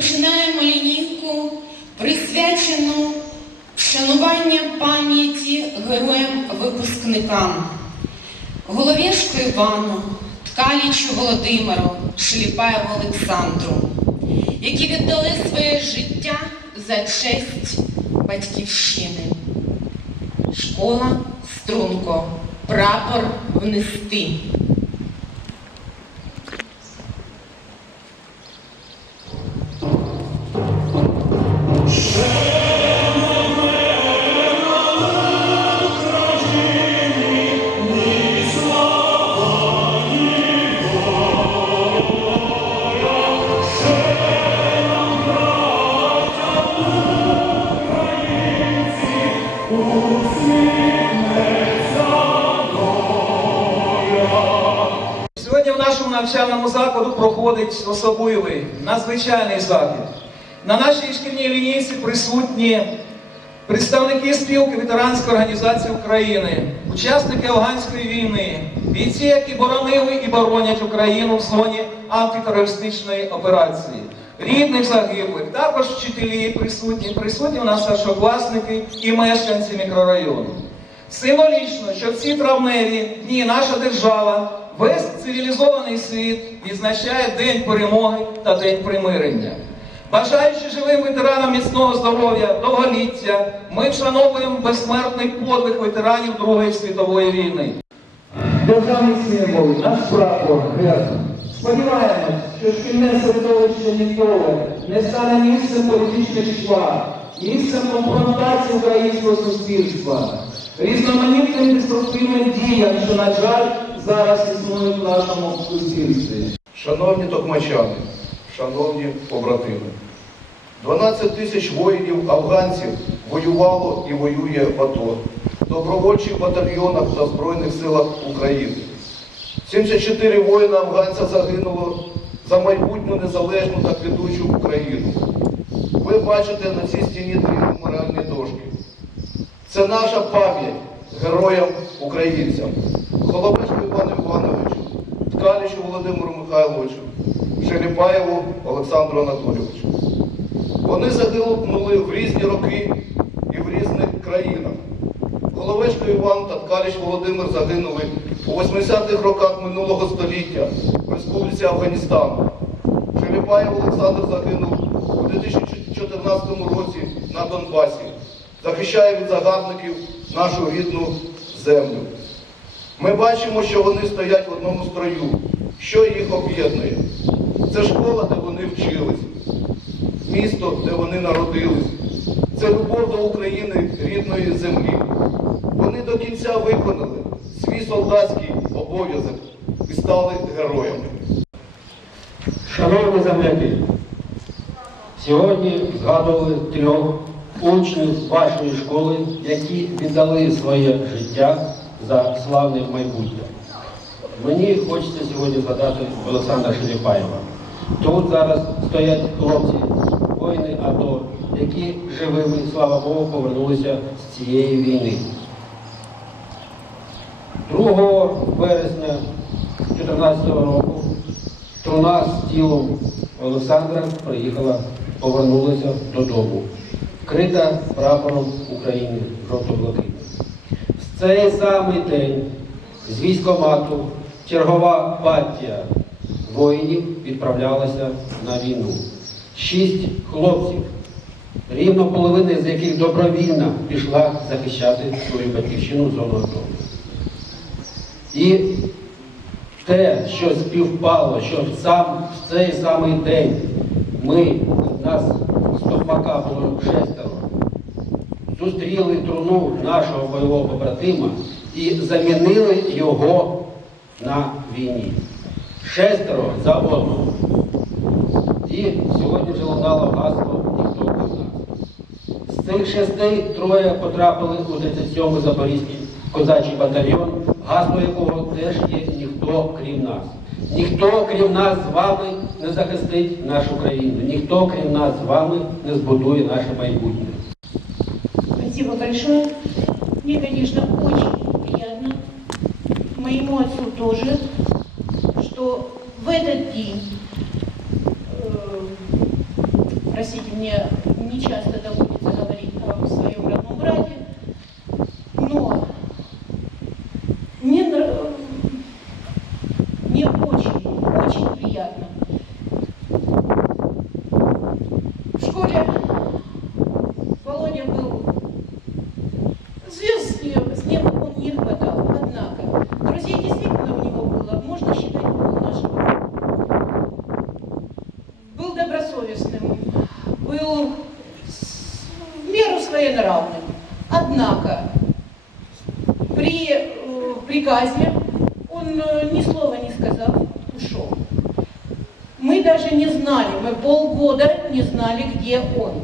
починаємо лінійку, присвячену вшанування пам'яті героям-випускникам Головешку Івану, Ткалічу Володимиру, Шліпаєву Олександру, які віддали своє життя за честь батьківщини. Школа струнко, прапор внести. Закладу проходить особливий надзвичайний захід. На нашій шкільній лінійці присутні представники спілки ветеранської організації України, учасники афганської війни, бійці, які боронили і боронять Україну в зоні антитерористичної операції, рідних загиблих, також вчителі присутні, присутні у нас старшокласники і мешканці мікрорайону. Символічно, що в ці травневі дні наша держава, весь цивілізований світ відзначає День перемоги та День примирення. Бажаючи живим ветеранам міцного здоров'я, довголіття, ми вшановуємо безсмертний подвиг ветеранів Другої світової війни. Державний символ, наш прапор, герб. Сподіваємось, що шкільне середовище ніколи не стане місцем політичних чвар, місцем конфронтації українського суспільства, різноманітним деструктивним діям, що, на жаль, зараз існують в нашому суспільстві. Шановні токмачани, шановні побратими, 12 тисяч воїнів афганців воювало і воює в АТО, в добровольчих батальйонах та Збройних силах України. 74 воїна афганця загинуло за майбутню незалежну та квітучу Україну. Ви бачите на цій стіні три меморіальні дошки. Це наша пам'ять героям українцям, Головешку Івану Івановичу, Ткалічу Володимиру Михайловичу, Шеліпаєву Олександру Анатолійовичу. Вони загинули в різні роки і в різних країнах. Головешко Іван та Ткаліч Володимир загинули у 80-х роках минулого століття в Республіці Афганістан. Шеліпаєв Олександр загинув у 2014 році на Донбасі, захищає від загарбників нашу рідну землю. Ми бачимо, що вони стоять в одному строю. Що їх об'єднує? Це школа, де вони вчились, місто, де вони народились. Це любов до України, рідної землі. Вони до кінця виконали свій солдатський обов'язок і стали героями. Шановні земляки, сьогодні згадували трьох учнів вашої школи, які віддали своє життя за славне майбутнє. Мені хочеться сьогодні згадати Олександра Шеліпаєва. Тут зараз стоять хлопці, воїни АТО, які живими, слава Богу, повернулися з цієї війни. 2 вересня 2014 року труна з тілом Олександра приїхала, повернулася додому, вкрита прапором України жовто-блакитним. В цей самий день з військомату чергова партія воїнів відправлялася на війну. Шість хлопців, рівно половина з яких добровільно пішла захищати свою батьківщину зону АТО. І те, що співпало, що сам в цей самий день ми, нас стовпака було шестеро, зустріли труну нашого бойового побратима і замінили його на війні. Шестеро за одного. І сьогодні вже лунало гасло ніхто не нас. З цих шести троє потрапили у 37-й Запорізький козачий батальйон, гасло якого теж є ніхто крім нас. Ніхто крім нас з вами не захистить нашу країну. Ніхто крім нас з вами не збудує наше майбутнє. Спасибо большое. Мне, конечно, очень приятно, моему отцу тоже, что в этот день э, простите, мне не часто доводится говорить о своем даже не знали, мы полгода не знали, где он.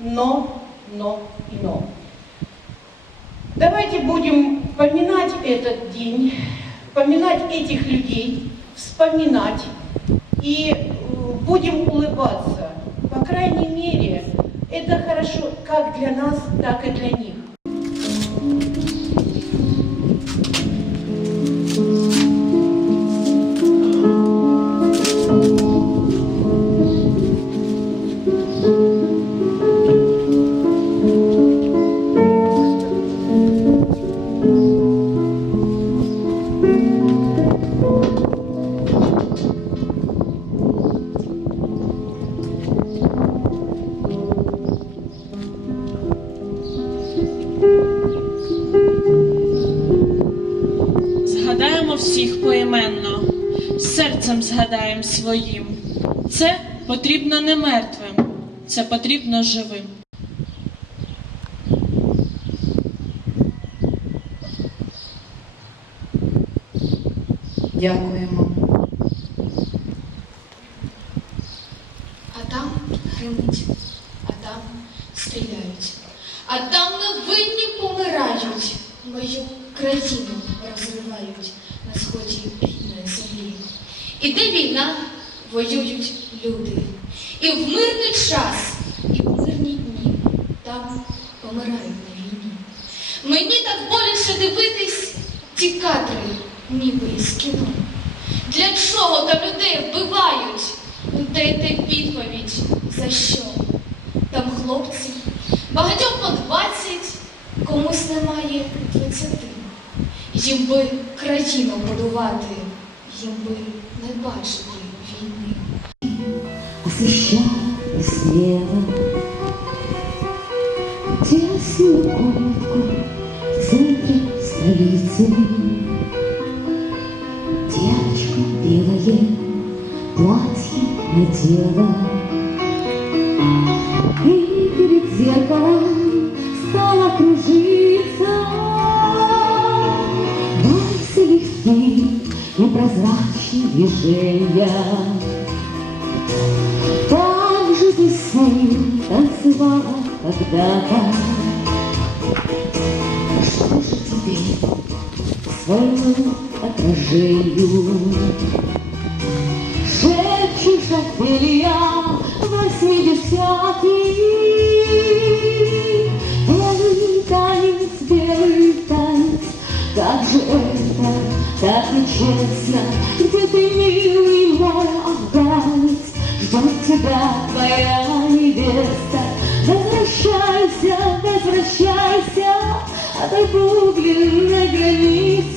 Но, но и но. Давайте будем поминать этот день, поминать этих людей, вспоминать и э, будем улыбаться. По крайней мере, это хорошо как для нас, так и для них. Всіх поіменно, серцем згадаємо своїм. Це потрібно не мертвим, це потрібно живим. Дякуємо. А там гримить, а там стріляють, а там невинні помирають, мою країну розривають на сході рідної землі. І де війна воюють люди. І в мирний час, і в мирні дні там помирають на війні. Мені так боляче дивитись ті кадри, ніби із кіно. Для чого там людей вбивають? Дайте відповідь, за що? Там хлопці, багатьом по двадцять, комусь немає двадцяти. Їм би країну будувати, їм би не бачити війни. освещая слева тесную комнатку в центре столицы. Девочка белое платье надела движения. Так же ты с ним танцевала когда-то. Что же теперь своему отражению так нечестно Где ты, милый мой афганец Ждет тебя твоя невеста Возвращайся, возвращайся От обугленной границы Не могу